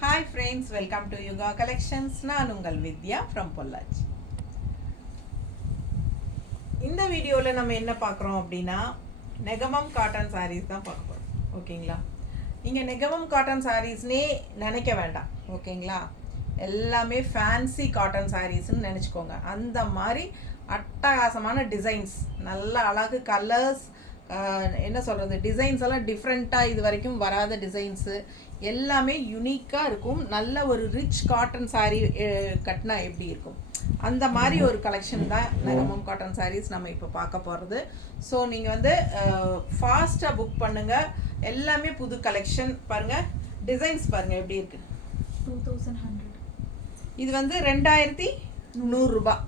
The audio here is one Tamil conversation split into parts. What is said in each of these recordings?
Hi friends, welcome to Yuga Collections. நான் உங்கள் வித்யா from பொள்ளாச்சி. இந்த வீடியோவில் நம்ம என்ன பார்க்குறோம் அப்படின்னா நெகமம் காட்டன் சாரீஸ் தான் பார்க்க போகிறோம். ஓகேங்களா? நீங்கள் நெகமம் காட்டன் சாரீஸ்னே நினைக்க வேண்டாம். ஓகேங்களா? எல்லாமே ஃபேன்சி காட்டன் சாரீஸ்ன்னு நினச்சிக்கோங்க. அந்த மாதிரி அட்டகாசமான டிசைன்ஸ், நல்ல அழகு கலர்ஸ், என்ன சொல்கிறது, டிசைன்ஸ் எல்லாம் டிஃப்ரெண்ட்டாக இது வரைக்கும் வராத டிசைன்ஸு எல்லாமே யுனிக்காக இருக்கும். நல்ல ஒரு ரிச் காட்டன் சாரீ கட்டினா எப்படி இருக்கும் அந்த மாதிரி ஒரு கலெக்ஷன் தான் நெகமம் காட்டன் சாரீஸ் நம்ம இப்போ பார்க்க போகிறது. ஸோ நீங்கள் வந்து ஃபாஸ்ட்டாக புக் பண்ணுங்கள். எல்லாமே புது கலெக்ஷன். பாருங்கள், டிசைன்ஸ் பாருங்கள் எப்படி இருக்குது. 2100. இது வந்து 2100 ரூபாய்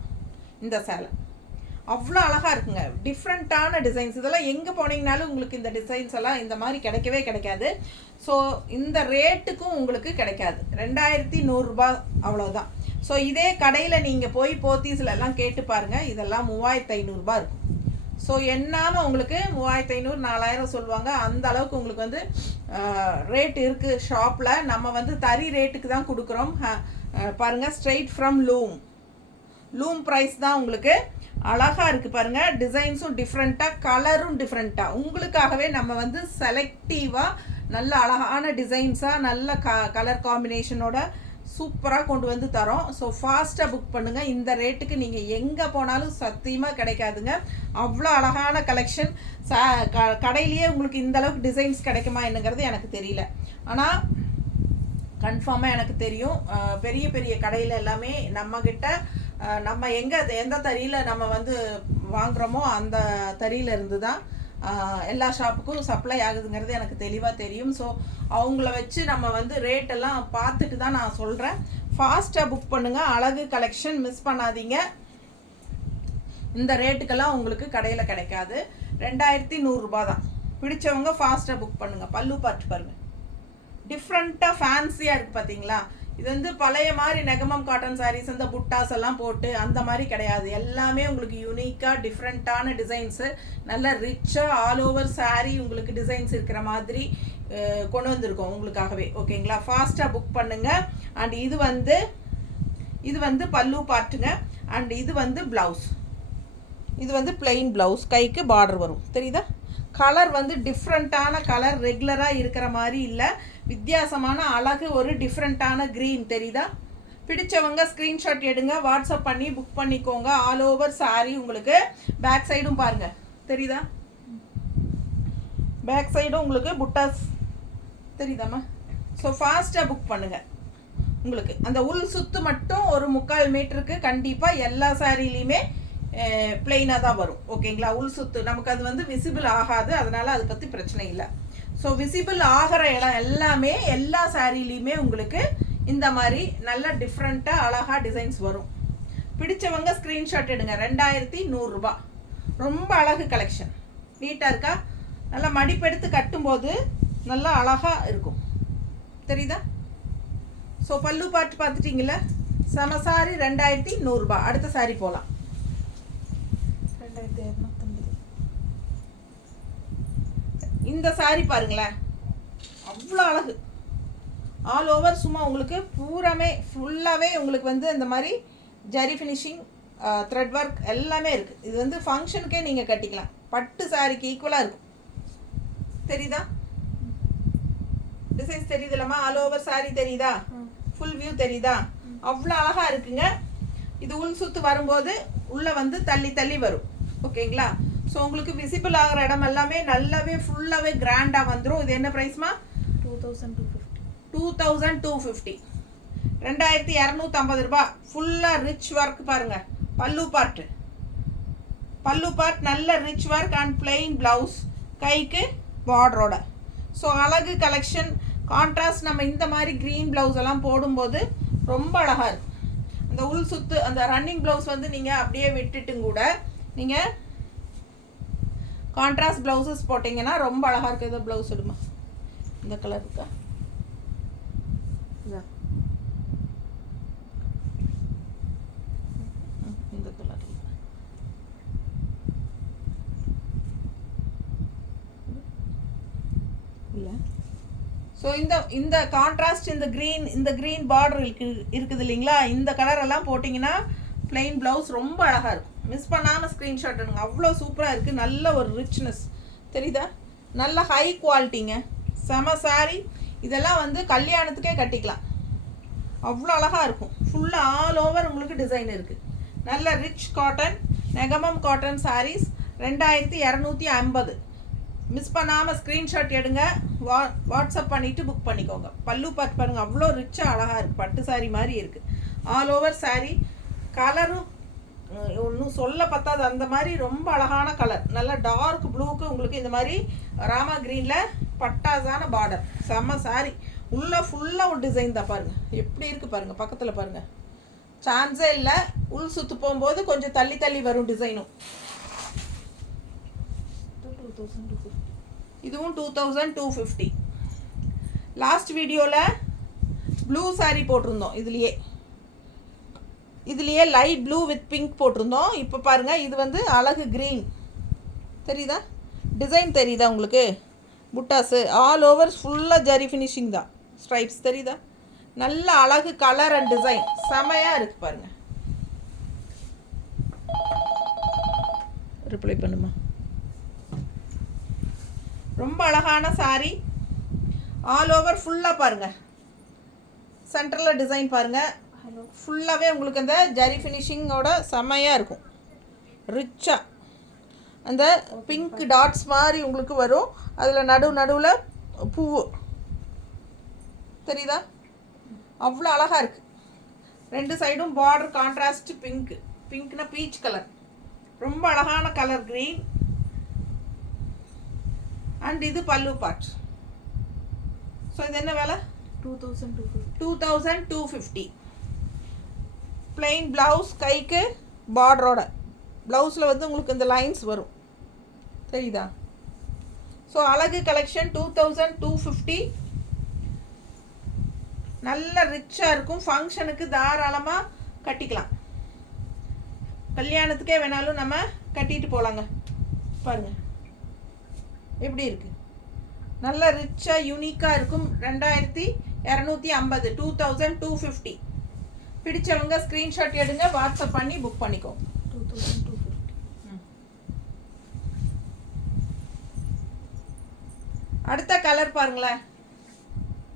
இந்த சேலை. அவ்வளோ அழகாக இருக்குங்க. டிஃப்ரெண்ட்டான டிசைன்ஸ். இதெல்லாம் எங்கே போனீங்கனாலும் உங்களுக்கு இந்த டிசைன்ஸ் எல்லாம் இந்த மாதிரி கிடைக்கவே கிடைக்காது. ஸோ இந்த ரேட்டுக்கும் உங்களுக்கு கிடைக்காது. 2100 ரூபாய் அவ்வளோதான். ஸோ இதே கடையில் நீங்கள் போய் போத்தீஸில் எல்லாம் கேட்டு பாருங்கள், இதெல்லாம் 3500 ரூபாய் இருக்கும். ஸோ என்னாமல் உங்களுக்கு 3500 4000 சொல்லுவாங்க. அந்த அளவுக்கு உங்களுக்கு வந்து ரேட் இருக்குது ஷாப்பில். நம்ம வந்து தறி ரேட்டுக்கு தான் கொடுக்குறோம். பாருங்கள், ஸ்ட்ரெயிட் ஃப்ரம் லூம் ப்ரைஸ் தான். உங்களுக்கு அழகாக இருக்குது பாருங்கள். டிசைன்ஸும் டிஃப்ரெண்ட்டாக, கலரும் டிஃப்ரெண்ட்டாக. உங்களுக்காகவே நம்ம வந்து செலக்டிவாக நல்ல அழகான டிசைன்ஸாக நல்ல கலர் காம்பினேஷனோட சூப்பராக கொண்டு வந்து தரோம். ஸோ ஃபாஸ்ட்டாக புக் பண்ணுங்கள். இந்த ரேட்டுக்கு நீங்கள் எங்கே போனாலும் சத்தியமாக கிடைக்காதுங்க. அவ்வளோ அழகான கலெக்ஷன். கடையிலேயே உங்களுக்கு இந்த அளவுக்கு டிசைன்ஸ் கிடைக்குமா என்னங்கிறது எனக்கு தெரியல. ஆனால் கன்ஃபார்மாக எனக்கு தெரியும். பெரிய பெரிய கடையில் எல்லாமே நம்மக்கிட்ட நம்ம எந்த தறியில் நம்ம வந்து வாங்குகிறோமோ அந்த தறியிலேருந்து தான் எல்லா ஷாப்புக்கும் சப்ளை ஆகுதுங்கிறது எனக்கு தெளிவாக தெரியும். ஸோ அவங்கள வச்சு நம்ம வந்து ரேட்டெல்லாம் பார்த்துட்டு தான் நான் சொல்கிறேன். ஃபாஸ்ட்டாக புக் பண்ணுங்கள். அழகு கலெக்ஷன் மிஸ் பண்ணாதீங்க. இந்த ரேட்டுக்கெல்லாம் உங்களுக்கு கடையில் கிடைக்காது. 2100 ரூபா தான். பிடிச்சவங்க ஃபாஸ்ட்டாக புக் பண்ணுங்கள். பல்லு பார்த்து பாருங்கள், டிஃப்ரெண்ட்டாக ஃபேன்சியாக இருக்குது பார்த்தீங்களா? இது வந்து பழைய மாதிரி நெகமம் காட்டன் சாரீஸ் அந்த புட்டாஸ் எல்லாம் போட்டு அந்த மாதிரி கிடையாது. எல்லாமே உங்களுக்கு யூனிக்காக டிஃப்ரெண்ட்டான டிசைன்ஸு, நல்ல ரிச்சாக ஆல் ஓவர் சாரீ உங்களுக்கு டிசைன்ஸ் இருக்கிற மாதிரி கொண்டு வந்திருக்கோம் உங்களுக்காகவே. ஓகேங்களா? ஃபாஸ்ட்டாக புக் பண்ணுங்கள். அண்ட் இது வந்து பல்லு பார்ட்டுங்க. அண்ட் இது வந்து ப்ளவுஸ். இது வந்து பிளெயின் ப்ளவுஸ், கைக்கு பார்டர் வரும். தெரியுதா? கலர் வந்து டிஃப்ரெண்ட்டான கலர், ரெகுலராக இருக்கிற மாதிரி இல்லை, வித்தியாசமான அழகு, ஒரு டிஃப்ரெண்ட்டான க்ரீன். தெரியுதா? பிடிச்சவங்க ஸ்க்ரீன்ஷாட் எடுங்க, வாட்ஸ்அப் பண்ணி புக் பண்ணிக்கோங்க. ஆல் ஓவர் சாரீ உங்களுக்கு. பேக் சைடும் பாருங்கள், தெரியுதா? பேக் சைடும் உங்களுக்கு புட்டாஸ் தெரியுதாம்மா? ஸோ ஃபாஸ்ட்டாக புக் பண்ணுங்கள். உங்களுக்கு அந்த உள் சுத்து மட்டும் ஒரு 3/4 மீட்டருக்கு கண்டிப்பாக எல்லா சாரீலையுமே பிளெயினாக தான் வரும். ஓகேங்களா? உள் சுத்து நமக்கு அது வந்து விசிபிள் ஆகாது, அதனால் அதை பற்றி பிரச்சனை இல்லை. ஸோ விசிபிள் ஆகிற இடம் எல்லாமே எல்லா சாரீலையுமே உங்களுக்கு இந்த மாதிரி நல்ல டிஃப்ரெண்ட்டாக அழகாக டிசைன்ஸ் வரும். பிடிச்சவங்க ஸ்க்ரீன்ஷாட் எடுங்க. 2100 ரூபா. ரொம்ப அழகு கலெக்ஷன். நீட்டாக இருக்கா? நல்லா மடிப்பெடுத்து கட்டும்போது நல்லா அழகாக இருக்கும். தெரியுதா? ஸோ பல்லு பாட்டு பார்த்துட்டிங்களா? சம சாரி 2100 ரூபா. அடுத்த சாரி போகலாம். 2250. இந்த சாரி பாருங்களேன், அவ்வளோ அழகு. ஆல் ஓவர் சும்மா உங்களுக்கு பூராமே ஃபுல்லாகவே உங்களுக்கு வந்து இந்த மாதிரி ஜரி ஃபினிஷிங், த்ரெட் ஒர்க் எல்லாமே இருக்குது. இது வந்து ஃபங்க்ஷனுக்கே நீங்கள் கட்டிக்கலாம். பட்டு சாரிக்கு ஈக்குவலாக இருக்கும். தெரியுதா? டிசைன்ஸ் தெரியுதுல்லம்மா? ஆல் ஓவர் சாரி தெரியுதா? ஃபுல் வியூ தெரியுதா? அவ்வளோ அழகாக இருக்குங்க. இது உள் சுற்று வரும்போது உள்ளே வந்து தள்ளி தள்ளி வரும். ஓகேங்களா? ஸோ உங்களுக்கு விசிபிள் ஆகிற இடம் எல்லாமே நல்லாவே ஃபுல்லாகவே கிராண்டாக வந்துடும். இது என்ன ப்ரைஸ்மா? 2250. 2250. 2250 ரூபா. ஃபுல்லாக ரிச் ஒர்க் பாருங்கள். பல்லு பார்ட் நல்ல rich work and plain blouse, கைக்கு பார்டரோட. ஸோ அழகு கலெக்ஷன். கான்ட்ராஸ்ட் நம்ம இந்த மாதிரி க்ரீன் ப்ளவுஸ் எல்லாம் போடும்போது ரொம்ப அழகாக இருக்கும். அந்த உள் சுத்து அந்த ரன்னிங் ப்ளவுஸ் வந்து நீங்கள் அப்படியே விட்டுட்டும் கூட நீங்கள் கான்ட்ராஸ்ட் ப்ளவுசஸ் போட்டிங்கன்னா ரொம்ப அழகாக இருக்குது. ஏதோ ப்ளவுஸ் எடுமா, இந்த கலர் இருக்கா? இந்த கலர் இல்லை. ஸோ இந்த கான்ட்ராஸ்ட் இந்த க்ரீன் பார்டர் இருக்குது இல்லைங்களா, இந்த கலரெல்லாம் போட்டிங்கன்னா plain ப்ளவுஸ் ரொம்ப அழகாக இருக்கும். மிஸ் பண்ணாமல் ஸ்க்ரீன்ஷாட் எடுங்க. அவ்வளோ சூப்பராக இருக்குது. நல்ல ஒரு ரிச்னஸ் தெரியுதா, நல்ல ஹை குவாலிட்டிங்க, செம சாரி. இதெல்லாம் வந்து கல்யாணத்துக்கே கட்டிக்கலாம், அவ்வளோ அழகாக இருக்கும். ஃபுல்லாக ஆல் ஓவர் உங்களுக்கு டிசைன் இருக்குது. நல்ல rich cotton Negamam cotton sarees 2250. Miss பண்ணாமல் ஸ்க்ரீன்ஷாட் எடுங்க, வாட்ஸ்அப் பண்ணிவிட்டு புக் பண்ணிக்கோங்க. பல்லு பார்த்து பாருங்கள், அவ்வளோ ரிச்சாக அழகாக இருக்குது, பட்டு சாரீ மாதிரி இருக்குது. ஆல் ஓவர் சாரீ கலரும் ஒன்றும் சொல்ல பத்தாது, அந்த மாதிரி ரொம்ப அழகான கலர். நல்ல டார்க் ப்ளூக்கு உங்களுக்கு இந்த மாதிரி ராமா க்ரீனில் பட்டாசான பார்டர், செம்ம சாரீ. உள்ளே ஃபுல்லாக ஒரு டிசைன் தான் பாருங்கள், எப்படி இருக்குது பாருங்கள். பக்கத்தில் பாருங்கள், சான்ஸே இல்லை. உள் சுற்று போகும்போது கொஞ்சம் தள்ளி தள்ளி வரும் டிசைனும். 2250. இதுவும் 2250. லாஸ்ட் வீடியோவில் ப்ளூ சாரீ போட்டிருந்தோம், இதுலேயே லைட் ப்ளூ வித் பிங்க் போட்டிருந்தோம். இப்போ பாருங்கள், இது வந்து அழகு க்ரீன் தெரியுதா, டிசைன் தெரியுதா உங்களுக்கு, புட்டாஸு ஆல் ஓவர் ஃபுல்லாக ஜரி ஃபினிஷிங் தான், ஸ்ட்ரைப்ஸ் தெரியுதா, நல்ல அழகு கலர் அண்ட் டிசைன் செமையாக இருக்குது பாருங்கள். ரிப்ளை பண்ணுமா. ரொம்ப அழகான சாரீ, ஆல் ஓவர் ஃபுல்லாக பாருங்கள், சென்டரில் டிசைன் பாருங்கள், ஃபுல்லாகவே உங்களுக்கு அந்த ஜரி ஃபினிஷிங்கோட செம்மையாக இருக்கும். ரிச்சாக அந்த பிங்க் டாட்ஸ் மாதிரி உங்களுக்கு வரும், அதில் நடுவில் பூவு தெரியுதா, அவ்வளோ அழகாக இருக்குது. ரெண்டு சைடும் பார்டர் கான்ட்ராஸ்ட் பிங்க்னா பீச் கலர், ரொம்ப அழகான கலர் க்ரீன். அண்ட் இது பல்லு பார்ட். ஸோ இது என்ன வேலை, 2250. பிளெயின் ப்ளவுஸ், கைக்கு பார்டரோட ப்ளவுஸில் வந்து உங்களுக்கு இந்த லைன்ஸ் வரும் தெரியுதா. ஸோ அழகு கலெக்ஷன் 2250. நல்ல ரிச்சாக இருக்கும், ஃபங்க்ஷனுக்கு தாராளமாக கட்டிக்கலாம், கல்யாணத்துக்கே வேணாலும் நம்ம கட்டிட்டு போகலாங்க. பாருங்கள் எப்படி இருக்குது, நல்ல ரிச்சாக யூனிக்காக இருக்கும். 2250, 2250. பிடிச்சவங்க ஸ்க்ரீன்ஷாட் எடுங்க, வாட்ஸ்அப் பண்ணி புக் பண்ணிக்கோங்க. 2250. அடுத்த கலர் பாருங்களேன்,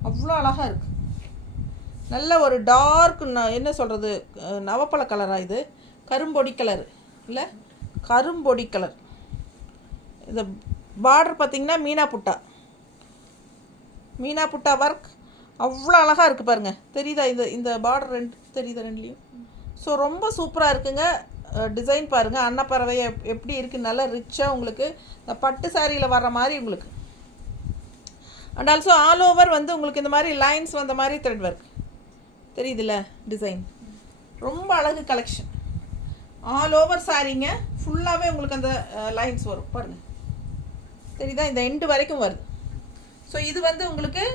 அவ்வளோ அழகாக இருக்குது. நல்ல ஒரு டார்க் என்ன சொல்கிறது, நவப்பழ கலராக, இது கரும்பொடி கலர் இல்லை, கரும்பொடி கலர். இந்த பார்டர் பார்த்திங்கன்னா மீனா புட்டா ஒர்க் அவ்வளோ அழகாக இருக்குது பாருங்கள். தெரியுதா, இந்த பார்டர் தெரியுதா ரெண்டுலேயும். ஸோ ரொம்ப சூப்பராக இருக்குங்க. டிசைன் பாருங்கள், அன்னப்பறவை எப்படி இருக்குது, நல்லா ரிச்சாக உங்களுக்கு இந்த பட்டு சாரியில் வர்ற மாதிரி உங்களுக்கு. அண்ட் ஆல்சோ ஆல் ஓவர் வந்து உங்களுக்கு இந்த மாதிரி லைன்ஸ் வந்த மாதிரி த்ரெட் ஒர்க் தெரியுதுல்ல, டிசைன் ரொம்ப அழகு கலெக்ஷன். ஆல் ஓவர் சாரீங்க ஃபுல்லாகவே உங்களுக்கு அந்த லைன்ஸ் வரும் பாருங்கள், தெரியுதா, இந்த எண்டு வரைக்கும் வருது. ஸோ இது வந்து உங்களுக்கு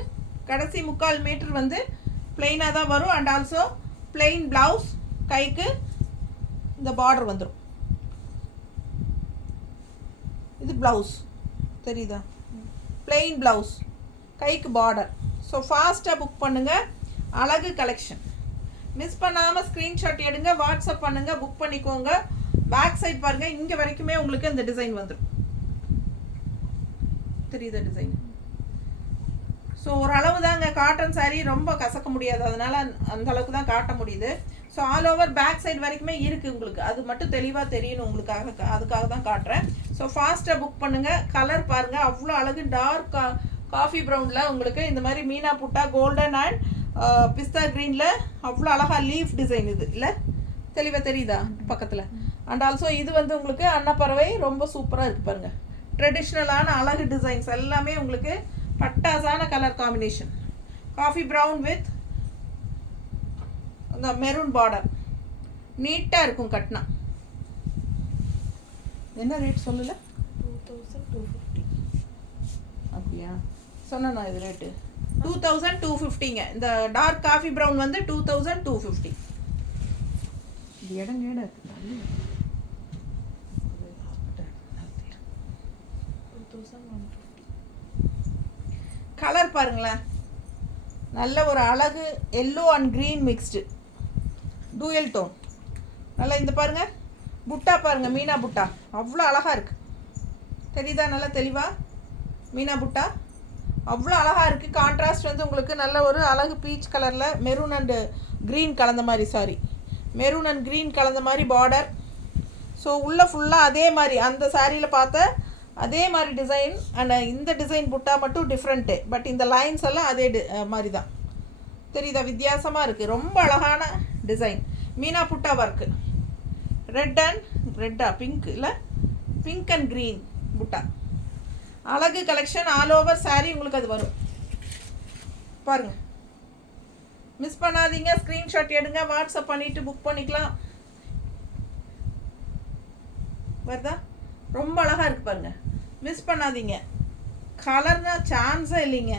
கடைசி 3/4 மீட்டர் வந்து பிளெயினாக தான் வரும். அண்ட் ஆல்சோ பிளெயின் ப்ளவுஸ், கைக்கு இந்த பார்டர் வந்துடும். இது ப்ளவுஸ் தெரியுதா, பிளெயின் ப்ளவுஸ், கைக்கு பார்டர். ஸோ ஃபாஸ்ட்டாக புக் பண்ணுங்கள், அழகு கலெக்ஷன். மிஸ் பண்ணாமல் ஸ்க்ரீன்ஷாட் எடுங்க, வாட்ஸ்அப் பண்ணுங்கள், புக் பண்ணிக்கோங்க. பேக் சைட் பாருங்கள், இங்கே வரைக்குமே உங்களுக்கு இந்த டிசைன் வந்துடும் தெரியுதா டிசைன். ஸோ ஓரளவு தாங்க, காட்டன் சாரீ ரொம்ப கசக்க முடியாது, அதனால் அந்த அளவுக்கு தான் காட்ட முடியுது. So all over back side வரைக்குமே இருக்குது உங்களுக்கு, அது மட்டும் தெளிவாக தெரியணும் உங்களுக்காக, அதுக்காக தான் காட்டுறேன். ஸோ ஃபாஸ்ட்டாக புக் பண்ணுங்கள். கலர் பாருங்கள், அவ்வளோ அழகு டார்க் காஃபி ப்ரௌனில் உங்களுக்கு இந்த மாதிரி மீனா புட்டா கோல்டன் அண்ட் பிஸ்தா க்ரீனில் அவ்வளோ அழகாக லீஃப் டிசைன் இது இல்லை, தெளிவாக தெரியுதா பக்கத்தில். அண்ட் ஆல்சோ இது வந்து உங்களுக்கு அன்னப்பறவை ரொம்ப சூப்பராக இருக்குது பாருங்கள். ட்ரெடிஷ்னலான அழகு டிசைன்ஸ் எல்லாமே உங்களுக்கு பட்டாசான colour combination. Coffee brown with அந்த மெரூன் பார்டர், நீட்டாக இருக்கும் கட்டினா. என்ன ரேட் சொல்லல, 2250. அப்படியா சொன்னா இது ரேட்டு 2250ங்க. இந்த டார்க் காஃபி ப்ரௌன் வந்து 2250. இது இடம் கேட இருக்கு. 2150. கலர் பாருங்களேன், நல்ல ஒரு அழகு yellow and green mixed dual tone. நல்லா இந்த பாருங்கள் புட்டா பாருங்கள், மீனா புட்டா அவ்வளோ அழகாக இருக்குது. தெரியுதா நல்லா தெளிவாக? மீனா புட்டா அவ்வளோ அழகாக இருக்குது. கான்ட்ராஸ்ட் வந்து உங்களுக்கு நல்ல ஒரு அழகு பீச் கலரில் மெரூன் அண்டு க்ரீன் கலந்த மாதிரி, மெரூன் அண்ட் க்ரீன் கலந்த மாதிரி பார்டர். ஸோ உள்ளே ஃபுல்லாக அதே மாதிரி அந்த சாரியில் பார்த்த அதே மாதிரி டிசைன். அண்ட் இந்த டிசைன் புட்டா மட்டும் டிஃப்ரெண்ட்டு, பட் இந்த லைன்ஸ் எல்லாம் அதே மாதிரி தான். தெரியுதா? வித்தியாசமாக இருக்குது. ரொம்ப அழகான டிசைன். மீனா புட்டா ஒர்க்கு. பிங்க் இல்லை, பிங்க் அண்ட் க்ரீன் புட்டா. அழகு கலெக்ஷன் ஆல் ஓவர் சாரீ உங்களுக்கு அது வரும். பாருங்கள், மிஸ் பண்ணாதீங்க. ஸ்க்ரீன்ஷாட் எடுங்க, வாட்ஸ்அப் பண்ணிவிட்டு புக் பண்ணிக்கலாம். வருதா? ரொம்ப அழகாக இருக்குது பாருங்கள், மிஸ் பண்ணாதீங்க. கலர்னா சான்ஸே இல்லைங்க.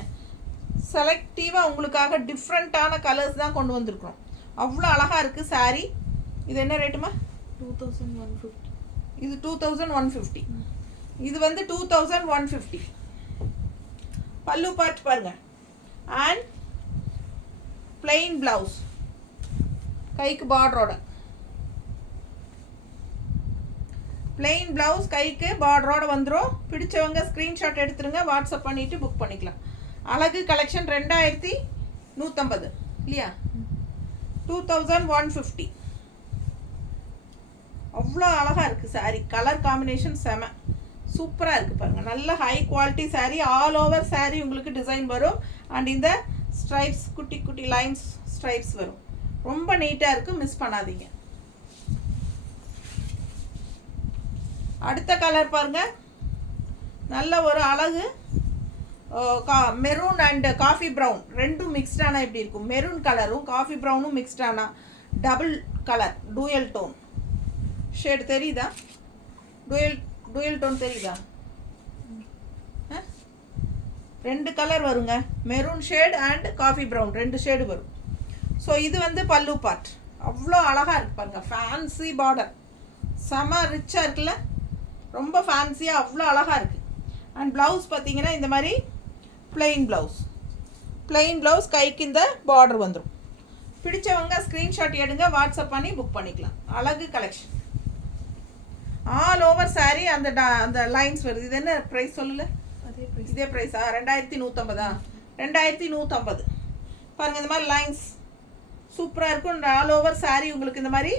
செலக்டிவாக உங்களுக்காக டிஃப்ரெண்ட்டான கலர்ஸ் தான் கொண்டு வந்திருக்கிறோம். அவ்வளோ அழகாக இருக்குது சாரீ. இது என்ன ரேட்டுமா? 2150. இது 2150. இது வந்து 2150. பல்லு பார்ட் பாருங்கள். அண்ட் பிளெயின் ப்ளவுஸ், கைக்கு பார்டரோட பிளெயின் ப்ளவுஸ், கைக்கு பார்டரோட வந்துடும். பிடிச்சவங்க ஸ்க்ரீன்ஷாட் எடுத்துருங்க, வாட்ஸ்அப் பண்ணிவிட்டு புக் பண்ணிக்கலாம். அழகு கலெக்ஷன் 2150 இல்லையா? 2150. அவ்வளோ அழகாக இருக்குது சாரீ. கலர் காம்பினேஷன் செம சூப்பராக இருக்குது பாருங்கள். நல்ல high quality sari. All over sari உங்களுக்கு டிசைன் வரும். அண்ட் இந்த ஸ்ட்ரைப்ஸ், குட்டி குட்டி லைன்ஸ் ஸ்ட்ரைப்ஸ் வரும். ரொம்ப நீட்டாக இருக்குது, மிஸ் பண்ணாதீங்க. அடுத்த கலர் பாருங்கள். நல்ல ஒரு அழகு மெரூன் அண்ட் காஃபி ப்ரௌன் ரெண்டும் மிக்ஸ்டானா எப்படி இருக்கும்? மெரூன் கலரும் காஃபி ப்ரௌனும் மிக்ஸ்டானா double colour dual tone shade. தெரியுதா? டூயல் டோன் தெரியுதா? ரெண்டு கலர் வருங்க, maroon shade and coffee brown, ரெண்டு ஷேடு வரும். ஸோ இது வந்து பல்லு பார்ட். அவ்வளோ அழகாக இருக்குது பாருங்கள். ஃபேன்சி பார்டர், செம ரிச்சாக இருக்குல்ல? ரொம்ப ஃபேன்சியாக அவ்வளோ அழகாக இருக்குது. அண்ட் ப்ளவுஸ் பார்த்தீங்கன்னா இந்த மாதிரி பிளெயின் ப்ளவுஸ், கைக்கு இந்த பார்டர் வந்துடும். பிடிச்சவங்க ஸ்க்ரீன்ஷாட் எடுங்க, வாட்ஸ்அப் பண்ணி புக் பண்ணிக்கலாம். அழகு கலெக்ஷன் ஆல் ஓவர் சாரீ. அந்த லைன்ஸ் வருது. இது என்ன ப்ரைஸ் சொல்லல? இதே ப்ரைஸா? 2150. 2150 பாருங்கள். இந்த மாதிரி லைன்ஸ் சூப்பராக இருக்கும். ஆல் ஓவர் சாரீ உங்களுக்கு இந்த மாதிரி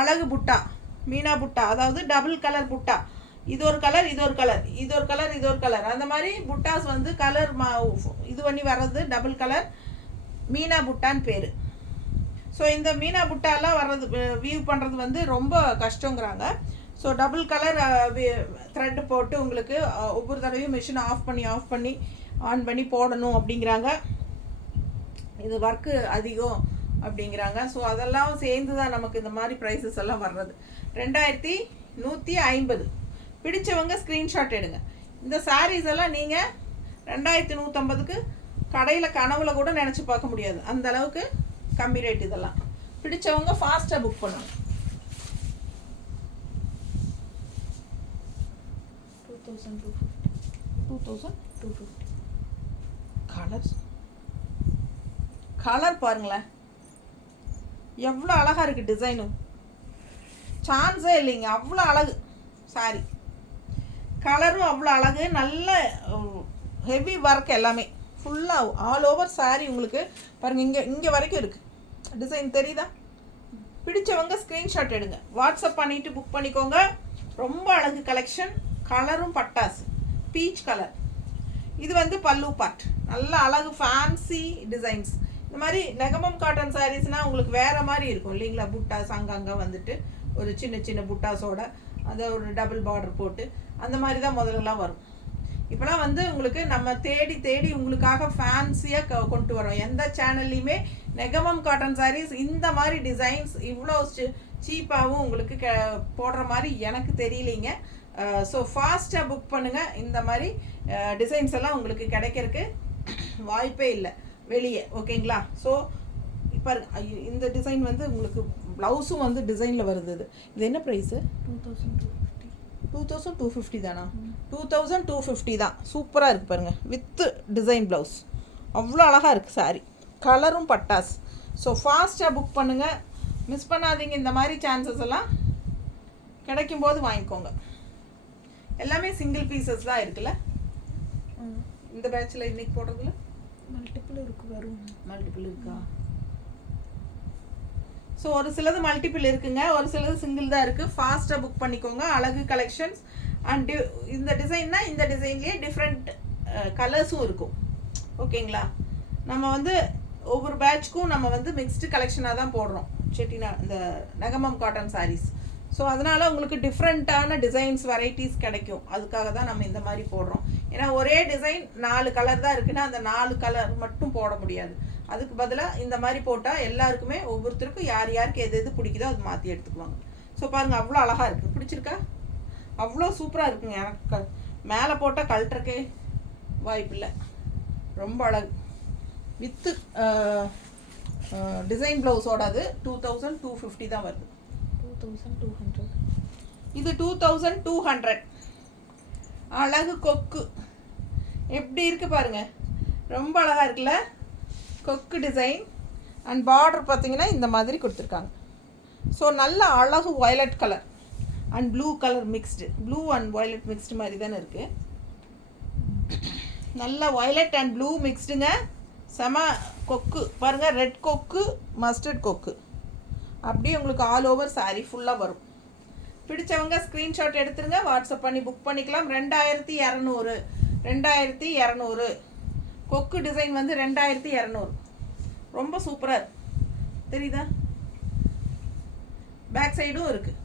அழகு புட்டா, மீனா புட்டா, அதாவது டபுள் கலர் புட்டா. இது ஒரு கலர், இது ஒரு கலர், இது ஒரு கலர், இது ஒரு கலர். அந்த மாதிரி புட்டாஸ் வந்து கலர் இது பண்ணி வர்றது டபுள் கலர் மீனா புட்டான்னு பேர். ஸோ இந்த மீனா புட்டாலாம் வர்றது வியூ பண்ணுறது வந்து ரொம்ப கஷ்டங்கிறாங்க. ஸோ டபுள் கலர் த்ரெட்டு போட்டு உங்களுக்கு ஒவ்வொரு தடவையும் மிஷினை ஆஃப் பண்ணி ஆன் பண்ணி போடணும் அப்படிங்கிறாங்க. இது ஒர்க்கு அதிகம் அப்படிங்கிறாங்க. ஸோ அதெல்லாம் சேர்ந்து தான் நமக்கு இந்த மாதிரி ப்ரைஸஸ் எல்லாம் வர்றது. 2150. பிடிச்சவங்க ஸ்க்ரீன்ஷாட் எடுங்க. இந்த சாரீஸ் எல்லாம் நீங்கள் 2150க்கு கடையில் கனவுல கூட நினச்சி பார்க்க முடியாது. அந்த அளவுக்கு கம்மி ரேட். இதெல்லாம் பிடிச்சவங்க ஃபாஸ்ட்டாக புக் பண்ணுங்க. 2250. கலர் பாருங்களேன், எவ்வளோ அழகாக இருக்குது. டிசைனும் சான்ஸே இல்லைங்க, அவ்வளோ அழகு சாரி. கலரும் அவ்வளோ அழகு. நல்ல ஹெவி ஒர்க் எல்லாமே ஃபுல்லாக ஆல் ஓவர் சாரீ உங்களுக்கு பாருங்கள். இங்கே வரைக்கும் இருக்குது டிசைன். தெரியுதா? பிடிச்சவங்க ஸ்க்ரீன்ஷாட் எடுங்க, வாட்ஸ்அப் பண்ணிவிட்டு புக் பண்ணிக்கோங்க. ரொம்ப அழகு கலெக்ஷன். கலரும் பட்டாசு பீச் கலர். இது வந்து பல்லு பார்ட். நல்ல அழகு ஃபேன்சி டிசைன்ஸ். இந்த மாதிரி நெகமம் காட்டன் சாரீஸ்னால் உங்களுக்கு வேறு மாதிரி இருக்கும் இல்லைங்களா? புட்டாஸ் அங்கங்கே வந்துட்டு ஒரு சின்ன சின்ன புட்டாஸோட அதை ஒரு டபுள் பார்டர் போட்டு அந்த மாதிரி தான் முதல்லலாம் வரும். இப்போலாம் வந்து உங்களுக்கு நம்ம தேடி உங்களுக்காக ஃபேன்சியாக கொண்டு வரோம். எந்த சேனல்லையுமே நெகமம் காட்டன் சாரீஸ் இந்த மாதிரி டிசைன்ஸ் இவ்வளோ சீப்பாகவும் உங்களுக்கு போடுற மாதிரி எனக்கு தெரியலைங்க. ஸோ ஃபாஸ்ட்டாக புக் பண்ணுங்கள். இந்த மாதிரி டிசைன்ஸ் எல்லாம் உங்களுக்கு கிடைக்கிறதுக்கு வாய்ப்பே இல்லை வெளியே. ஓகேங்களா? ஸோ இப்போ இந்த டிசைன் வந்து உங்களுக்கு ப்ளவுஸும் வந்து டிசைனில் வருது. இது என்ன ப்ரைஸு? 2250 தானா? 2250 தான். சூப்பராக இருக்குது பாருங்கள். வித்து டிசைன் ப்ளவுஸ் அவ்வளோ அழகாக இருக்குது சாரி. கலரும் பட்டாஸ். ஸோ ஃபாஸ்ட்டாக புக் பண்ணுங்கள், மிஸ் பண்ணாதீங்க. இந்த மாதிரி சான்சஸ் எல்லாம் கிடைக்கும்போது வாங்கிக்கோங்க. எல்லாமே சிங்கிள் பீசஸ் தான் இருக்குல்ல இந்த பேட்சில் இன்னைக்கு போடுறதுல. மல்டிபிள் இருக்கு, வரும் மல்டிபிள் இருக்கா? ஸோ ஒரு சிலது மல்டிபிள் இருக்குங்க, ஒரு சிலது சிங்கிள் தான் இருக்குது. ஃபாஸ்ட்டாக புக் பண்ணிக்கோங்க. அழகு கலெக்ஷன்ஸ் அண்ட் இந்த டிசைன்னா இந்த டிசைன்லேயே டிஃப்ரெண்ட் கலர்ஸும் இருக்கும். ஓகேங்களா? நம்ம வந்து ஒவ்வொரு பேட்ச்க்கும் நம்ம வந்து மிக்ஸ்டு கலெக்ஷனாக தான் போடுறோம் இந்த நகமம் காட்டன் சாரீஸ். ஸோ அதனால் உங்களுக்கு டிஃப்ரெண்ட்டான டிசைன்ஸ் வெரைட்டிஸ் கிடைக்கும். அதுக்காக தான் நம்ம இந்த மாதிரி போடுறோம். ஏன்னா ஒரே டிசைன் 4 கலர் தான் இருக்குன்னா அந்த 4 கலர் மட்டும் போட முடியாது. அதுக்கு பதிலாக இந்த மாதிரி போட்டால் எல்லாருக்குமே ஒவ்வொருத்தருக்கும் யார் யாருக்கு எது எது பிடிக்குதோ அது மாற்றி எடுத்துக்குவாங்க. ஸோ பாருங்கள், அவ்வளோ அழகாக இருக்குது. பிடிச்சிருக்கா? அவ்வளோ சூப்பராக இருக்குங்க. எனக்கு மேலே போட்டால் கழட்டுறக்கே வாய்ப்பில்லை. ரொம்ப அழகு. வித்து டிசைன் ப்ளவுஸோட அது 2250 தான் வருது. 2200. இது 2200. அழகு கொக்கு எப்படி இருக்கு பாருங்க, ரொம்ப அழகா இருக்குல்ல? கொக்கு டிசைன் அண்ட் பார்டர் பார்த்தீங்கன்னா இந்த மாதிரி கொடுத்துருக்காங்க. ஸோ நல்ல அழகு violet colour and blue colour mixed, blue and violet mixed மாதிரி தானே இருக்குது. நல்ல வயலட் அண்ட் ப்ளூ மிக்ஸ்டுங்க. செம கொக்கு பாருங்கள், ரெட் கொக்கு, மஸ்டர்ட் கொக்கு. அப்படியே உங்களுக்கு ஆல் ஓவர் சாரீ ஃபுல்லாக வரும். பிடிச்சவங்க ஸ்க்ரீன்ஷாட் எடுத்துருங்க, வாட்ஸ்அப் பண்ணி புக் பண்ணிக்கலாம். 2200 2200. கொக்கு டிசைன் வந்து 2200. ரொம்ப சூப்பராக இருக்கு, தெரியுதா? பேக் சைடும் இருக்குது.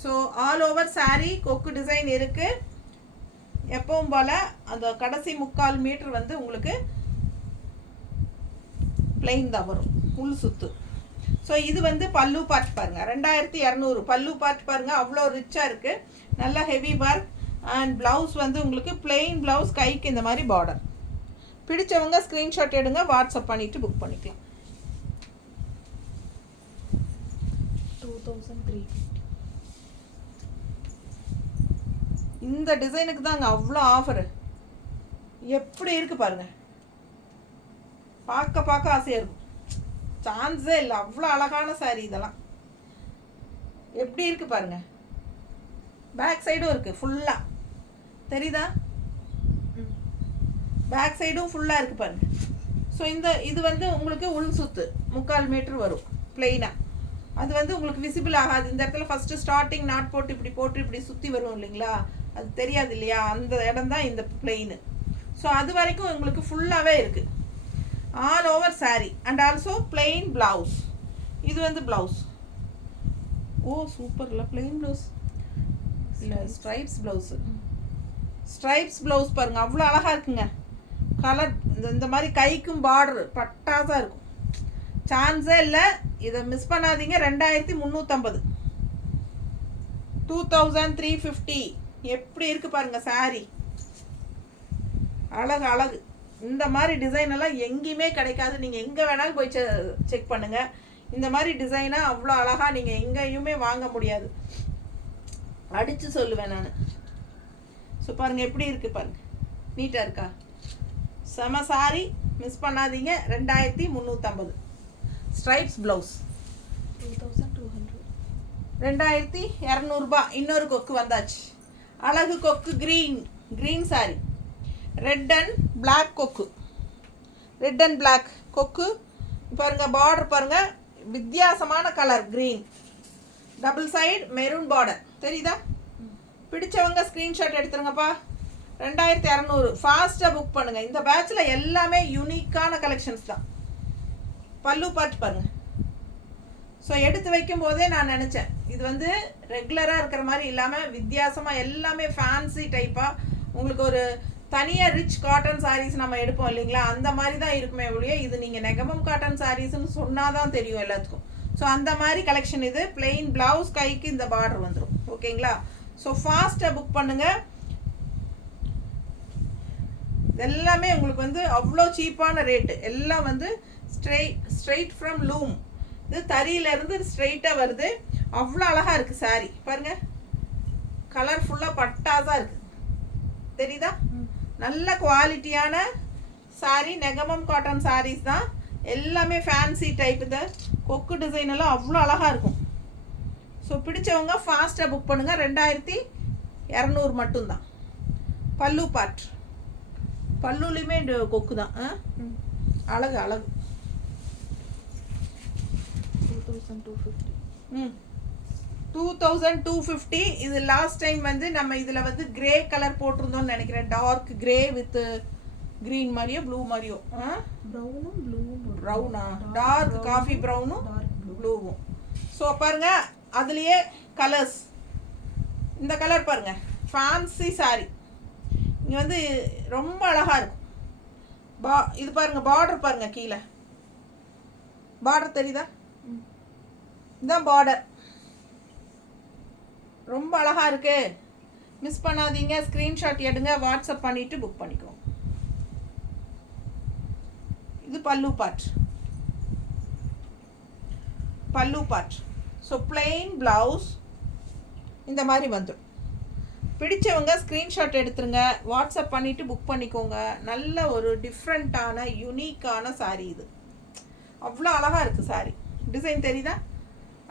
ஸோ ஆல் ஓவர் சாரீ கொக்கு டிசைன் இருக்குது. எப்பவும் போல் அந்த கடைசி 3/4 மீட்டர் வந்து உங்களுக்கு பிளெயின் தான் வரும், உள் சுத்து. ஸோ இது வந்து பல்லு பார்ட் பாருங்கள், 2200. பல்லு பார்ட் பாருங்கள், அவ்வளோ ரிச்சாக இருக்குது. நல்லா ஹெவி ஒர்க் அண்ட் ப்ளவுஸ் வந்து உங்களுக்கு பிளெயின் ப்ளவுஸ், கைக்கு இந்த மாதிரி பார்டர். பிடிச்சவங்க ஸ்க்ரீன்ஷாட் எடுங்க, வாட்ஸ்அப் பண்ணிவிட்டு புக் பண்ணிக்கலாம். 2350. இந்த டிசைனுக்கு தாங்க அவ்வளோ ஆஃபரு. எப்படி இருக்குது பாருங்கள், பார்க்க ஆசையாக இருக்கும். சான்ஸே இல்லை, அவ்வளோ அழகான சாரீ இதெல்லாம். எப்படி இருக்குது பாருங்க, பேக் சைடும் இருக்குது ஃபுல்லாக, தெரியுதா? பேக் சைடும் ஃபுல்லாக இருக்குது பாருங்க. ஸோ இது வந்து உங்களுக்கு உள் சுத்து 3/4 மீட்டர் வரும் பிளெயினாக. அது வந்து உங்களுக்கு விசிபிள் ஆகாது. இந்த இடத்துல ஃபஸ்ட்டு ஸ்டார்டிங் நாட் போட்டு இப்படி சுற்றி வரும் இல்லைங்களா, அது தெரியாது இல்லையா? அந்த இடம் தான் இந்த பிளெயின். ஸோ அது வரைக்கும் உங்களுக்கு ஃபுல்லாகவே இருக்குது. All over sari and also plain blouse. இது வந்து ப்ளவுஸ். ஓ சூப்பர்ல, பிளெயின் ப்ளவுஸ் இல்லை, ஸ்ட்ரைப்ஸ் ப்ளவுஸு. ஸ்ட்ரைப்ஸ் ப்ளவுஸ் பாருங்கள், அவ்வளோ அழகாக இருக்குங்க. கலர் இந்த மாதிரி கைக்கும் பார்டர் பட்டாசாக இருக்கும். சான்ஸே இல்லை, இதை மிஸ் பண்ணாதீங்க. 2350. 2350. எப்படி இருக்குது பாருங்கள் சாரீ, அழகு. இந்த மாதிரி டிசைன் எல்லாம் எங்கேயுமே கிடைக்காது. நீங்கள் எங்கே வேணாலும் போய் செக் பண்ணுங்கள். இந்த மாதிரி டிசைனாக அவ்வளோ அழகாக நீங்கள் எங்கேயுமே வாங்க முடியாது, அடித்து சொல்லுவேன் நான். ஸோ பாருங்கள் எப்படி இருக்குது பாருங்கள், நீட்டாக இருக்கா? செம சாரி, மிஸ் பண்ணாதீங்க. 2350. Stripes blouse 2200. 2200 ரூபாய். இன்னொரு கொக்கு வந்தாச்சு, அழகு கொக்கு. Green saree, red and black கொக்கு. ரெட் அண்ட் பிளாக் கொக்கு பாருங்க, பார்டர் பாருங்க, வித்தியாசமான colour green, double side maroon border, தெரியுதா? பிடிச்சவங்க ஸ்க்ரீன்ஷாட் எடுத்துருங்கப்பா. 2200. ஃபாஸ்ட்டாக புக் பண்ணுங்க. இந்த பேட்சில் எல்லாமே யூனிக்கான கலெக்ஷன்ஸ் தான். பல்லு பார்த்து பாருங்க. ஸோ எடுத்து வைக்கும் போதே நான் நினச்சேன் இது வந்து ரெகுலராக இருக்கிற மாதிரி இல்லாமல் வித்தியாசமாக எல்லாமே ஃபேன்சி டைப்பாக உங்களுக்கு ஒரு தனியாக ரிச் காட்டன் சாரீஸ் நம்ம எடுப்போம் இல்லைங்களா, அந்த மாதிரி தான் இருக்குமே ஒழிய இது நீங்கள் நெகமம் காட்டன் சாரீஸ்ன்னு சொன்னால் தான் தெரியும் எல்லாத்துக்கும். ஸோ அந்த மாதிரி கலெக்ஷன் இது. பிளெயின் ப்ளவுஸ், கைக்கு இந்த பார்டர் வந்துடும். ஓகேங்களா? ஸோ ஃபாஸ்ட்டாக புக் பண்ணுங்கள். எல்லாமே உங்களுக்கு வந்து அவ்வளோ சீப்பான ரேட்டு. எல்லாம் வந்து ஸ்ட்ரெயிட் ஃப்ரம் லூம். இது தறியிலேருந்து ஸ்ட்ரெயிட்டாக வருது. அவ்வளோ அழகாக இருக்குது சாரீ பாருங்கள், கலர்ஃபுல்லாக பட்டாஸாக இருக்குது, தெரியுதா? நல்ல குவாலிட்டியான சாரீ, நெகமம் காட்டன் சாரீஸ் தான். எல்லாமே ஃபேன்சி டைப். இந்த கொக்கு டிசைன் எல்லாம் அவ்வளோ அழகாக இருக்கும். ஸோ பிடிச்சவங்க ஃபாஸ்ட்டாக புக் பண்ணுங்கள். 2200 மட்டும்தான். பல்லு பார்ட், பல்லுலையுமே கொக்கு தான். அழகு அழகு. 2250. 2250. இது லாஸ்ட் டைம் வந்து நம்ம இதில் வந்து கிரே கலர் போட்டிருந்தோம்னு நினைக்கிறேன். டார்க் கிரே வித் க்ரீன் மாதிரியோ ப்ளூ மாதிரியோ. ப்ரௌனும் ப்ளூவும். ப்ரௌனா? டார்க் காஃபி ப்ரௌனும் ப்ளூவும். ஸோ பாருங்க, அதுலேயே கலர்ஸ். இந்த கலர் பாருங்க, ஃபேன்சி சாரி. இங்கே வந்து ரொம்ப அழகாக இருக்கும். இது பாருங்க, பார்டர் பாருங்க, கீழே பார்டர் தெரியுதா? இதுதான் பார்டர். ரொம்ப அழகாக இருக்கு. மிஸ் பண்ணாதீங்க. ஸ்க்ரீன்ஷாட் எடுங்க, வாட்ஸ்அப் பண்ணிவிட்டு புக் பண்ணிக்கோங்க. இது பல்லு பார்ட். பல்லு பார்ட். ஸோ பிளெயின் ப்ளவுஸ் இந்த மாதிரி வந்துடும். பிடிச்சவங்க ஸ்க்ரீன்ஷாட் எடுத்துருங்க, வாட்ஸ்அப் பண்ணிவிட்டு புக் பண்ணிக்கோங்க. நல்ல ஒரு டிஃப்ரெண்ட்டான யூனிக்கான சாரீ இது. அவ்வளோ அழகாக இருக்குது சாரீ. டிசைன் தெரியுதா?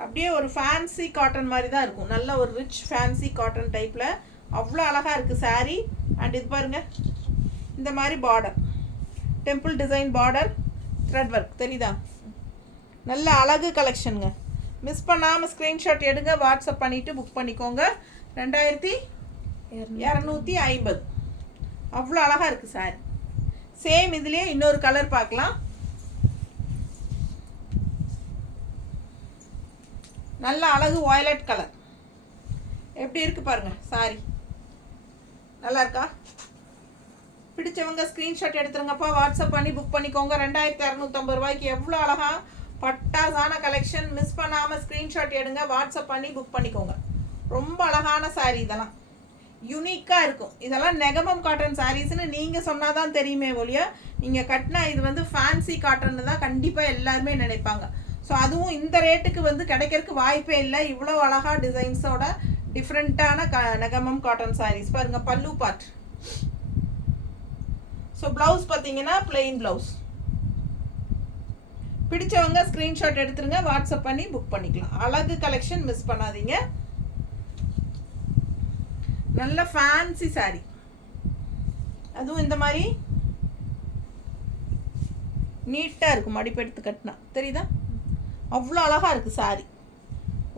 அப்படியே ஒரு ஃபேன்சி காட்டன் மாதிரி தான் இருக்கும். நல்ல ஒரு ரிச் ஃபேன்சி காட்டன் டைப்பில் அவ்வளோ அழகாக இருக்குது சாரீ. அண்ட் இது பாருங்கள், இந்த மாதிரி border, temple design border, thread work தெரியுதா? நல்ல அழகு கலெக்ஷனுங்க. மிஸ் பண்ணாமல் ஸ்க்ரீன்ஷாட் எடுங்க, வாட்ஸ்அப் பண்ணிவிட்டு புக் பண்ணிக்கோங்க. 2250. அவ்வளோ அழகாக இருக்குது சாரி. சேம் இதுலேயே இன்னொரு கலர் பார்க்கலாம். நல்ல அழகு வயலட் கலர். எப்படி இருக்குது பாருங்கள் சாரி. நல்லா இருக்கா? பிடிச்சவங்க ஸ்க்ரீன்ஷாட் எடுத்துருங்கப்பா, வாட்ஸ்அப் பண்ணி புக் பண்ணிக்கோங்க. 2250 ரூபாய்க்கு எவ்வளோ அழகா பட்டாசான கலெக்ஷன். மிஸ் பண்ணாமல் ஸ்க்ரீன்ஷாட் எடுங்க, வாட்ஸ்அப் பண்ணி புக் பண்ணிக்கோங்க. ரொம்ப அழகான சாரீ. இதெல்லாம் யூனிக்காக இருக்கும். இதெல்லாம் நெகமம் காட்டன் சாரீஸ்ன்னு நீங்கள் சொன்னால் தான் தெரியுமே ஒழிய, நீங்கள் கட்டினா இது வந்து ஃபேன்சி காட்டன்னு தான் கண்டிப்பாக எல்லாருமே நினைப்பாங்க. ஸோ அதுவும் இந்த ரேட்டுக்கு வந்து கிடைக்கிறதுக்கு வாய்ப்பே இல்லை. இவ்வளோ அழகாக டிசைன்ஸோட டிஃப்ரெண்ட்டான நெகமம் காட்டன் சாரீஸ் பாருங்கள். பல்லு பார்ட். ஸோ ப்ளவுஸ் பார்த்தீங்கன்னா பிளெயின் ப்ளவுஸ். பிடிச்சவங்க ஸ்க்ரீன்ஷாட் எடுத்துருங்க, வாட்ஸ்அப் பண்ணி புக் பண்ணிக்கலாம். அழகு கலெக்ஷன், மிஸ் பண்ணாதீங்க. நல்ல ஃபேன்சி சாரி. அதுவும் இந்த மாதிரி நீட்டாக இருக்கும். மடிப்பெடுத்து கட்டினா தெரியுதா? அவ்வளோ அழகாக இருக்குது சாரி.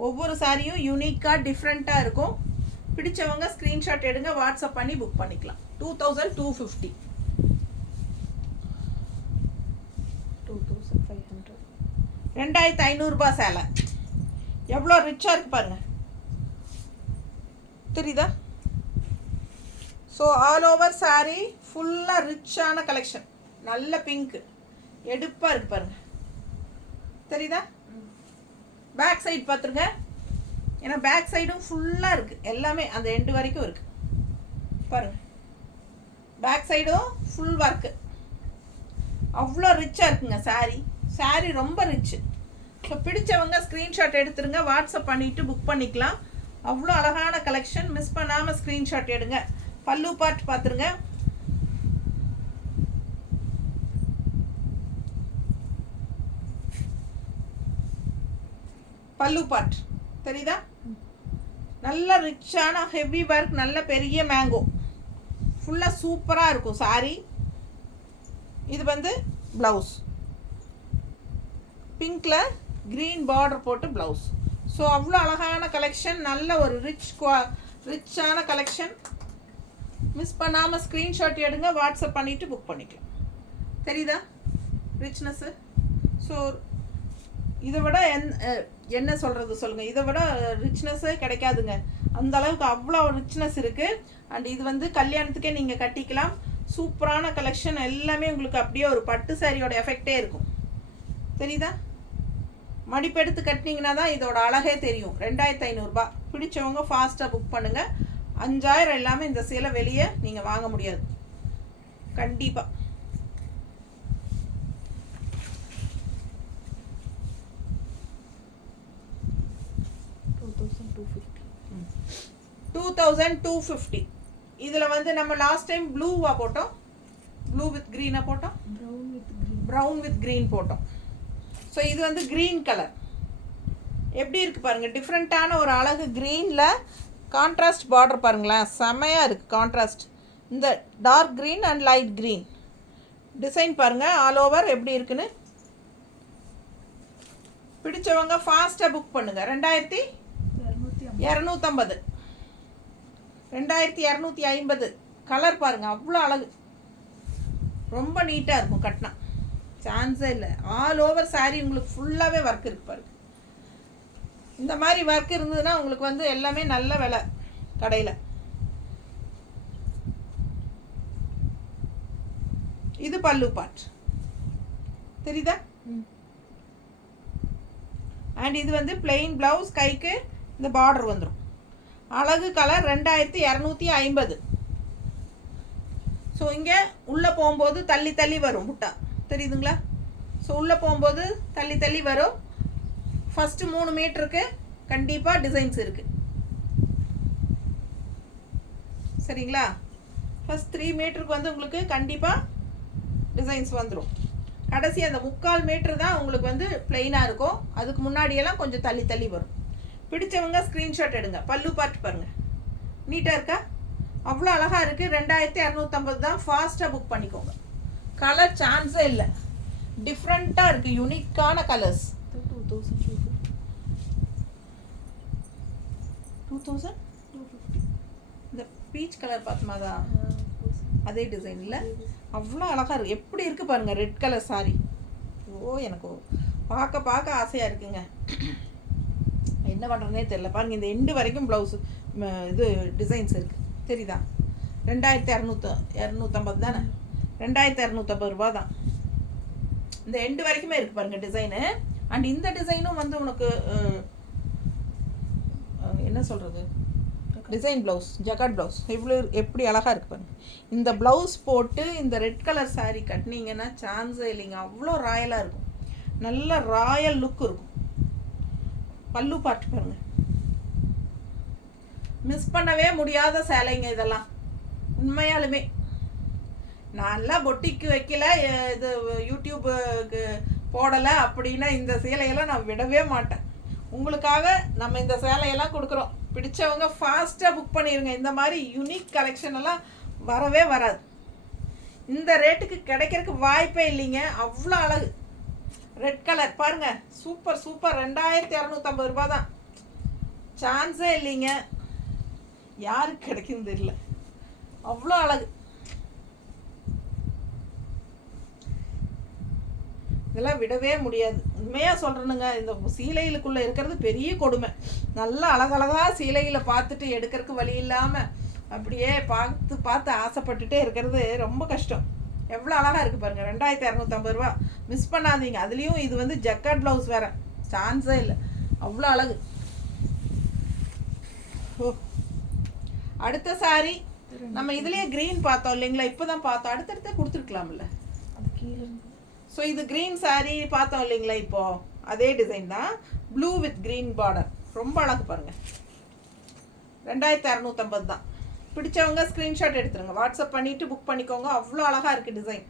ஒவ்வொரு சாரியும் யூனிக்காக டிஃப்ரெண்ட்டாக இருக்கும். பிடிச்சவங்க ஸ்க்ரீன்ஷாட் எடுங்க, வாட்ஸ்அப் பண்ணி புக் பண்ணிக்கலாம். 2250. 2500. 2500 ரூபாய் சேலை. எவ்வளோ ரிச்சாக இருக்குது பாருங்கள், தெரியுதா? ஸோ ஆல் ஓவர் சாரீ ஃபுல்லாக ரிச்சான கலெக்ஷன். நல்ல பிங்க்கு எடுப்பாக இருக்குது பாருங்கள், தெரியுதா? பேக் சைடு பார்த்துருங்க. ஏன்னா பேக் சைடும் ஃபுல்லாக இருக்குது. எல்லாமே அந்த எண்டு வரைக்கும் இருக்குது பாருங்கள். பேக் சைடும் ஃபுல் ஒர்க்கு. அவ்வளோ ரிச்சாக இருக்குங்க சாரீ. சாரீ ரொம்ப ரிச்சு. ஸோ பிடிச்சவங்க ஸ்க்ரீன்ஷாட் எடுத்துருங்க, வாட்ஸ்அப் பண்ணிவிட்டு புக் பண்ணிக்கலாம். அவ்வளோ அழகான கலெக்ஷன். மிஸ் பண்ணாமல் ஸ்க்ரீன்ஷாட் எடுங்க. பல்லு பார்ட் பார்த்துருங்க. பல்லு பார்ட் தெரியுதா? நல்ல ரிச்சான ஹெவி ஒர்க், நல்ல பெரிய மேங்கோ, ஃபுல்லாக சூப்பராக இருக்கும் சாரீ. இது வந்து ப்ளவுஸ், பிங்க்ல க்ரீன் பார்டர் போட்டு ப்ளவுஸ். ஸோ அவ்வளோ அழகான கலெக்ஷன். நல்ல ஒரு ரிச்சான கலெக்ஷன். மிஸ் பண்ணாமல் ஸ்க்ரீன்ஷாட் எடுங்க, வாட்ஸ்அப் பண்ணிவிட்டு புக் பண்ணிக்கலாம். தெரியுதா ரிச்னஸ்ஸு? ஸோ இதை விட என்ன சொல்கிறது சொல்லுங்கள், இதை விட ரிச்னஸ்ஸே கிடைக்காதுங்க. அந்த அளவுக்கு அவ்வளோ ரிச்னஸ் இருக்குது. அண்ட் இது வந்து கல்யாணத்துக்கே நீங்கள் கட்டிக்கலாம். சூப்பரான கலெக்ஷன். எல்லாமே உங்களுக்கு அப்படியே ஒரு பட்டு சாரியோட எஃபெக்டே இருக்கும். தெரியுதா? மடிப்பெடுத்து கட்டினீங்கன்னா தான் இதோட அழகே தெரியும். 2500 ரூபாய். பிடிச்சவங்க ஃபாஸ்ட்டாக புக் பண்ணுங்கள். 5000 இல்லாமல் இந்த சேலை வெளியே நீங்கள் வாங்க முடியாது கண்டிப்பாக. $2250. இதில் வந்து நம்ம லாஸ்ட் டைம் ப்ளூவாக போட்டோம், ப்ளூ வித் க்ரீனாக போட்டோம், brown with green. Brown with green போட்டோம். ஸோ இது வந்து க்ரீன் கலர் எப்படி இருக்குது பாருங்கள், டிஃப்ரெண்ட்டான ஒரு அழகு க்ரீனில் கான்ட்ராஸ்ட் பார்டர் பாருங்களேன், செமையாக இருக்குது கான்ட்ராஸ்ட். இந்த dark green and light green design பாருங்கள் ஆல் ஓவர் எப்படி இருக்குன்னு. பிடிச்சவங்க ஃபாஸ்ட்டாக புக் பண்ணுங்கள். 2250 2250 கலர் பாருங்கள், அவ்வளோ அழகு, ரொம்ப நீட்டாக இருக்கும் கட்டினா, சான்ஸே இல்லை. ஆல் ஓவர் சாரீ உங்களுக்கு ஃபுல்லாகவே ஒர்க் இருக்குது பாருங்க. இந்த மாதிரி ஒர்க் இருந்ததுன்னா உங்களுக்கு வந்து எல்லாமே நல்ல விலை கடையில். இது பல்லு பார்ட் தெரியுதா? அண்ட் இது வந்து பிளெயின் ப்ளவுஸ், கைக்கு இந்த பார்டர் வந்துடும். அழகு கலர் 2250. ஸோ இங்கே உள்ளே போகும்போது தள்ளி தள்ளி வரும் புட்டா, தெரியுதுங்களா? ஸோ உள்ளே போகும்போது தள்ளி தள்ளி வரும். ஃபஸ்ட்டு 3 மீட்டருக்கு கண்டிப்பாக டிசைன்ஸ் இருக்குது, சரிங்களா? ஃபஸ்ட் 3 மீட்டருக்கு வந்து உங்களுக்கு கண்டிப்பாக டிசைன்ஸ் வந்துடும். கடைசி அந்த 3/4 மீட்டர் தான் உங்களுக்கு வந்து பிளெயினாக இருக்கும். அதுக்கு முன்னாடியெல்லாம் கொஞ்சம் தள்ளி தள்ளி வரும். பிடிச்சவங்க ஸ்க்ரீன்ஷாட் எடுங்க. பல்லு பார்த்து பாருங்கள், நீட்டாக இருக்கா? அவ்வளோ அழகாக இருக்குது. 2250 தான். ஃபாஸ்ட்டாக புக் பண்ணிக்கோங்க. கலர் சான்ஸே இல்லை, டிஃப்ரெண்ட்டாக இருக்குது, யூனிக்கான கலர்ஸ். 2250 இந்த பீச் கலர் பார்த்தோமாதா, அதே டிசைன் இல்லை, அவ்வளோ அழகாக இருக்குது. எப்படி இருக்குது பாருங்கள் ரெட் கலர் சாரி. ஓ எனக்கு பார்க்க பார்க்க ஆசையாக இருக்குங்க. என்ன பண்ணுறதுனே தெரியல பாருங்கள். இந்த எண்டு வரைக்கும் ப்ளவுஸு இது டிசைன்ஸ் இருக்குது, தெரியுதா? 2250 தானே, 2250 ரூபா தான். இந்த எண்டு வரைக்குமே இருக்குது பாருங்கள் டிசைனு. அண்ட் இந்த டிசைனும் வந்து உனக்கு என்ன சொல்கிறது, டிசைன் ப்ளவுஸ், ஜக்கார்ட் ப்ளவுஸ் இவ்வளோ எப்படி அழகாக இருக்குது பாருங்கள். இந்த ப்ளவுஸ் போட்டு இந்த ரெட் கலர் சாரீ கட்டினீங்கன்னா சான்ஸே இல்லைங்க, அவ்வளோ ராயலாக இருக்கும், நல்ல ராயல் லுக் இருக்கும். பல்லு பார்த்து பாருங்கள், மிஸ் பண்ணவே முடியாத சேலைங்க இதெல்லாம். உண்மையாலுமே நான்லாம் பொட்டிக்கு வைக்கல, இது யூடியூபுக்கு போடலை அப்படின்னா இந்த சேலையெல்லாம் நான் விடவே மாட்டேன். உங்களுக்காக நம்ம இந்த சேலையெல்லாம் கொடுக்குறோம். பிடிச்சவங்க ஃபாஸ்ட்டாக புக் பண்ணிடுங்க. இந்த மாதிரி யூனிக் கலெக்ஷன் எல்லாம் வரவே வராது. இந்த ரேட்டுக்கு கிடைக்கிறதுக்கு வாய்ப்பே இல்லைங்க, அவ்வளோ அழகு. ரெட் கலர் பாருங்கள், சூப்பர் சூப்பர். 2250 ரூபா தான், சான்ஸே இல்லைங்க. யாருக்கு கிடைக்குன்னு தெரியல, அவ்வளோ அழகு. இதெல்லாம் விடவே முடியாது. உண்மையாக சொல்கிறேனுங்க, இந்த சீலைகளுக்குள்ளே இருக்கிறது பெரிய கொடுமை. நல்லா அழகழகாக சீலைகளை பார்த்துட்டு எடுக்கிறதுக்கு வழி இல்லாமல் அப்படியே பார்த்து பார்த்து ஆசைப்பட்டுட்டே இருக்கிறது ரொம்ப கஷ்டம். எவ்வளோ அழகாக இருக்குது பாருங்கள். 2250 ரூபா, மிஸ் பண்ணாதீங்க. அதுலேயும் இது வந்து ஜக்கார்ட் ப்ளவுஸ் வேறு, சான்ஸே இல்லை, அவ்வளோ அழகு. ஓ அடுத்த சாரி நம்ம இதுலேயே க்ரீன் பார்த்தோம் இல்லைங்களா, இப்போ தான் பார்த்தோம். அடுத்தடுத்த கொடுத்துருக்கலாம்ல, அது கீழே. ஸோ இது க்ரீன் சாரீ பார்த்தோம் இல்லைங்களா, இப்போது அதே டிசைன் தான், ப்ளூ வித் க்ரீன் பார்டர், ரொம்ப அழகு பாருங்கள். 2250 தான். பிடிச்சவங்க ஸ்க்ரீன்ஷாட் எடுத்துருங்க, வாட்ஸ்அப் பண்ணிவிட்டு புக் பண்ணிக்கோங்க. அவ்வளோ அழகாக இருக்குது டிசைன்,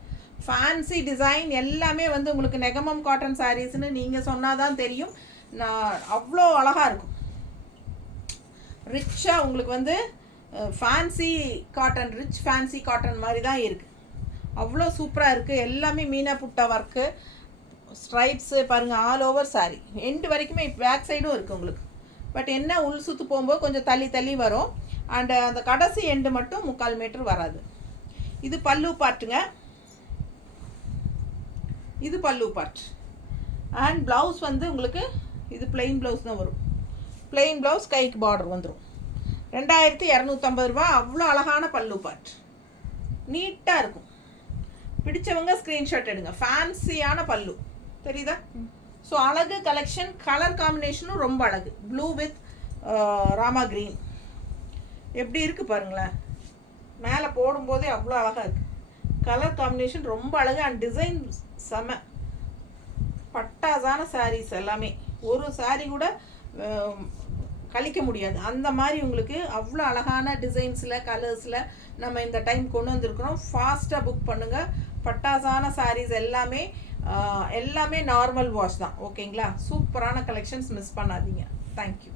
ஃபேன்சி டிசைன். எல்லாமே வந்து உங்களுக்கு நெகமம் காட்டன் சாரீஸ்ன்னு நீங்கள் சொன்னால் தான் தெரியும். நான் அவ்வளோ அழகாக இருக்கும், ரிச்சாக உங்களுக்கு வந்து fancy cotton, rich fancy cotton மாதிரி தான் இருக்குது. அவ்வளோ சூப்பராக இருக்குது. எல்லாமே மீனா புட்டா ஒர்க்கு, ஸ்ட்ரைப்ஸு பாருங்கள், ஆல் ஓவர் சாரீ எண்டு வரைக்குமே. பேக் சைடும் இருக்குது உங்களுக்கு. பட் என்ன உள் சுற்று போகும்போது கொஞ்சம் தள்ளி தள்ளி வரும். அண்டு அந்த கடைசி எண்டு மட்டும் 3/4 மீட்டர் வராது. இது பல்லு பார்ட்டுங்க, இது பல்லு பார்ட். அண்ட் ப்ளவுஸ் வந்து உங்களுக்கு இது பிளெயின் ப்ளவுஸ் தான் வரும். பிளெயின் ப்ளவுஸ், கைக்கு பார்டர் வந்துடும். 2250 ரூபா. அவ்வளோ அழகான பல்லு பார்ட், நீட்டாக இருக்கும். பிடிச்சவங்க ஸ்க்ரீன்ஷாட் எடுங்க. ஃபேன்சியான பல்லு தெரியுதா? ஸோ அழகு கலெக்ஷன். கலர் காம்பினேஷனும் ரொம்ப அழகு. ப்ளூ வித் ராமா க்ரீன் எப்படி இருக்குது பாருங்களேன். மேலே போடும்போதே அவ்வளோ அழகாக இருக்குது. கலர் காம்பினேஷன் ரொம்ப அழகு. அண்ட் டிசைன் செம பட்டாசான சாரீஸ் எல்லாமே. ஒரு சாரீ கூட கழிக்க முடியாது அந்த மாதிரி உங்களுக்கு அவ்வளோ அழகான டிசைன்ஸில், கலர்ஸில் நம்ம இந்த டைம் கொண்டு வந்திருக்கிறோம். ஃபாஸ்ட்டாக புக் பண்ணுங்கள். பட்டாசான சாரீஸ் எல்லாமே எல்லாமே நார்மல் வாஷ் தான். ஓகேங்களா? சூப்பரான கலெக்ஷன்ஸ், மிஸ் பண்ணாதீங்க. தேங்க்யூ.